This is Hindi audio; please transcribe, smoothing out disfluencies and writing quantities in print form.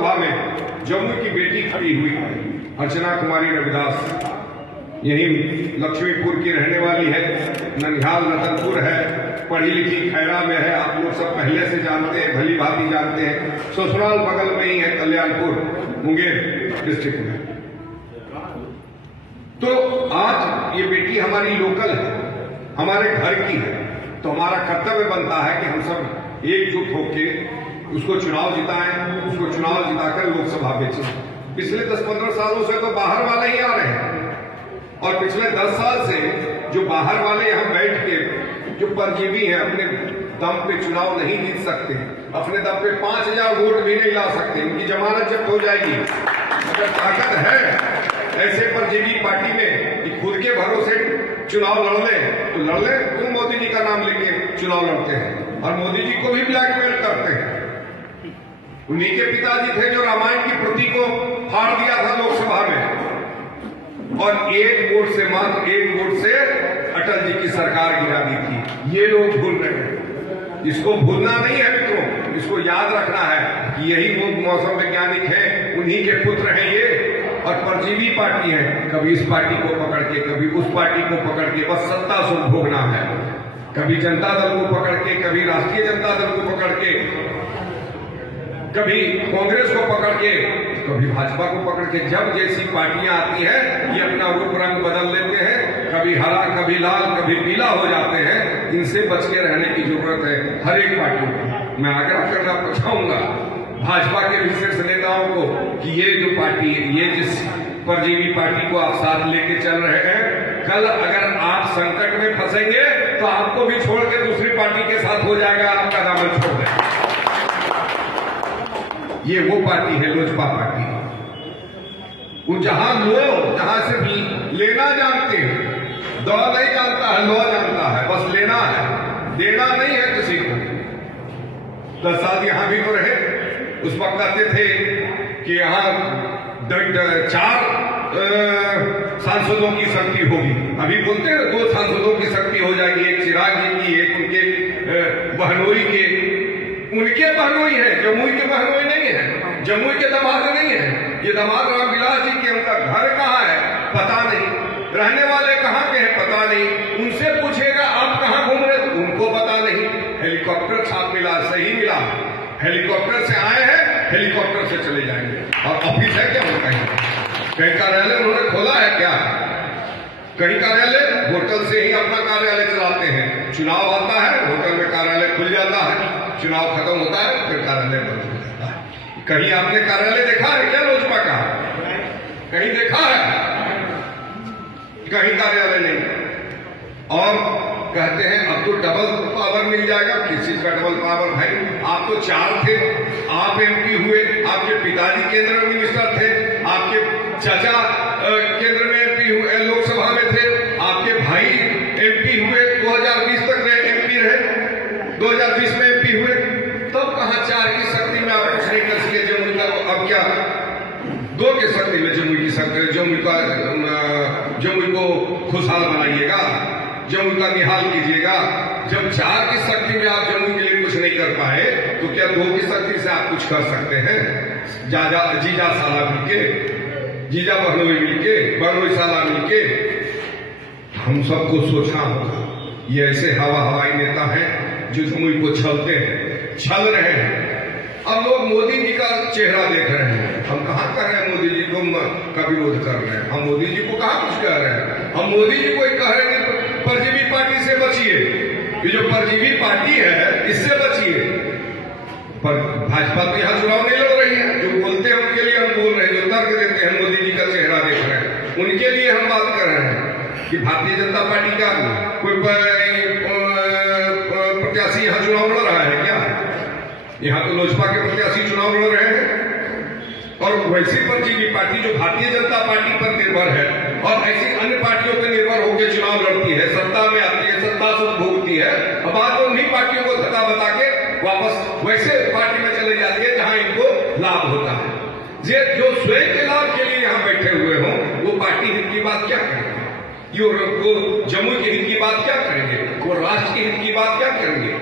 लोकसभा में जमुई की बेटी खड़ी हुई अर्चना कुमारी रविदास, यही लक्ष्मीपुर की रहने वाली है, ननिहाल रतनपुर है, पढ़ी लिखी खैरा में है। आप लोग सब पहले से जानते हैं, भली भांति जानते हैं। ससुराल बगल में ही है, कल्याणपुर मुंगेर डिस्ट्रिक्ट में। तो आज ये बेटी हमारी लोकल है, हमारे घर की है, तो हमारा कर्तव्य बनता है कि हम सब एकजुट होकर उसको चुनाव जिताएं, उसको चुनाव जिताकर लोकसभा भेजें। पिछले 10-15 सालों से तो बाहर वाले ही आ रहे हैं, और पिछले 10 साल से जो बाहर वाले यहाँ बैठ के जो परजीवी हैं, अपने दम पे चुनाव नहीं जीत सकते, अपने दम पे 5000 वोट भी नहीं ला सकते, उनकी जमानत जब्त हो जाएगी। अगर ताकत है ऐसे परजीवी पार्टी में कि खुद के भरोसे चुनाव लड़ ले तो लड़ ले। तुम मोदी जी का नाम लेके चुनाव लड़ते हैं और मोदी जी को भी ब्लैकमेल करते हैं। उन्हीं के पिताजी थे जो रामायण की प्रति को फाड़ दिया था लोकसभा में, और एक वोट से, मात्र एक वोट से अटल जी की सरकार गिरा दी थी। ये लोग भूल रहे हैं, इसको भूलना नहीं है मित्रों, इसको याद रखना है कि यही वो मौसम वैज्ञानिक हैं, उन्हीं के पुत्र हैं ये, और परजीवी पार्टी है। कभी इस पार्टी को पकड़ के, कभी उस पार्टी को पकड़ के बस सत्ता सुख भोगना है। कभी जनता दल को पकड़ के, कभी राष्ट्रीय जनता दल को पकड़ के, कभी कांग्रेस को पकड़ के, कभी भाजपा को पकड़ के। जब जैसी पार्टियां आती हैं ये अपना रूप रंग बदल लेते हैं, कभी हरा, कभी लाल, कभी पीला हो जाते हैं। इनसे बच के रहने की जरूरत है हर एक पार्टी को। मैं आग्रह करना चाहूंगा भाजपा के विशेष नेताओं को कि ये जो पार्टी है, ये जिस परजीवी पार्टी को आप साथ लेके चल रहे हैं, कल अगर आप संकट में फंसेंगे तो आपको भी छोड़ के दूसरी पार्टी के साथ हो जाएगा, आपका दामन छोड़ देगा। ये वो पार्टी है लोजपा पार्टी। वो जहां सिर्फ लेना जानते हैं, दौड़ नहीं जानता है, लो जानता है, बस लेना है, देना नहीं है किसी को। 10 साल यहां भी तो रहे, उस वक्त कहते थे कि यहां 4 सांसदों की शक्ति होगी, अभी बोलते हैं 2 सांसदों की शक्ति हो जाएगी, एक चिराग जी की, एक उनके बहनोई के। उनके बहनोई है, जमुई के बहनोई नहीं है, जमुई के दामाद नहीं है। ये दामाद रामविलास जी के, उनका घर कहाँ है पता नहीं, रहने वाले कहाँ के हैं पता नहीं। उनसे पूछेगा आप कहाँ घूम रहे, उनको पता नहीं। हेलीकॉप्टर साथ मिला, सही मिला, हेलीकॉप्टर से आए हैं, हेलीकॉप्टर से चले जाएंगे। और ऑफिस है क्या उनका? कहीं कार्यालय उन्होंने खोला है क्या? कहीं कार्यालय, होटल से ही अपना कार्यालय चलाते हैं। चुनाव आता है, होटल में कार्यालय खुल जाता है, चुनाव खत्म होता है, फिर कार्यालय बंद हो जाता है। कहीं आपने कार्यालय देखा है क्या लोजपा का? कहीं देखा है? कहीं कार्यालय नहीं। और कहते हैं अब तो डबल पावर मिल जाएगा। किस चीज का डबल पावर भाई? आप तो 4 थे, आप एमपी हुए, आपके पिताजी केंद्र में मिनिस्टर थे, आपके चाचा केंद्र में एमपी हुए, लोकसभा में थे, आपके भाई एमपी हुए, 2020 तक एमपी रहे, 2020 में एमपी हुए। तब कहां 4 की शक्ति में आप कुछ नहीं कर सके जमुई का? अब क्या 2 की शक्ति में जमुई की शक्ति, जमुई को खुशहाल बनाइएगा, जमुई का निहाल कीजिएगा। जब 4 की शक्ति में आप जमुई के लिए कुछ नहीं कर पाए तो क्या 2 की शक्ति से आप कुछ कर सकते हैं? जीजा साला मिलके, जीजा बहनोई मिलके, बहनोई साला मिलके, हम सबको सोचना होगा। ये ऐसे हवाई नेता हैं जो जमुई को छलते हैं, छल रहे हैं। अब लोग मोदी जी का चेहरा देख रहे हैं। हम कहां कह रहे हैं मोदी जी को का विरोध कर रहे हैं? हम मोदी जी को कहां कुछ कह रहे हैं? हम मोदी जी को कह रहे हैं कि परजीवी पार्टी से बचिए, ये जो परजीवी पार्टी है इससे बचिए। पर भाजपा तो यहाँ चुनाव नहीं लड़ रही है। जो बोलते हैं उनके लिए हम बोल रहे हैं, जो तर्क देते हैं मोदी जी का चेहरा देख रहे हैं, उनके लिए हम बात कर रहे हैं कि भारतीय जनता पार्टी का कोई प्रत्याशी यहाँ चुनाव लड़ रहा है क्या? यहाँ तो लोजपा के प्रत्याशी चुनाव लड़ रहे हैं। और वैसी परजीवी पार्टी जो भारतीय जनता पार्टी पर निर्भर है और ऐसी अन्य पार्टियों पर निर्भर होकर चुनाव लड़ती है, सत्ता में आती है, सत्ता सुख भोगती है, और बाद में उन्हीं पार्टियों को धक्का बता के वापस वैसे पार्टी में चले जाती है जहां इनको लाभ होता है। ये जो स्वयं के लाभ के लिए यहाँ बैठे हुए हों, वो पार्टी हित की बात क्या करेंगे? वो जमुई के हित की बात क्या करेंगे? वो राष्ट्र के हित की बात क्या करेंगे?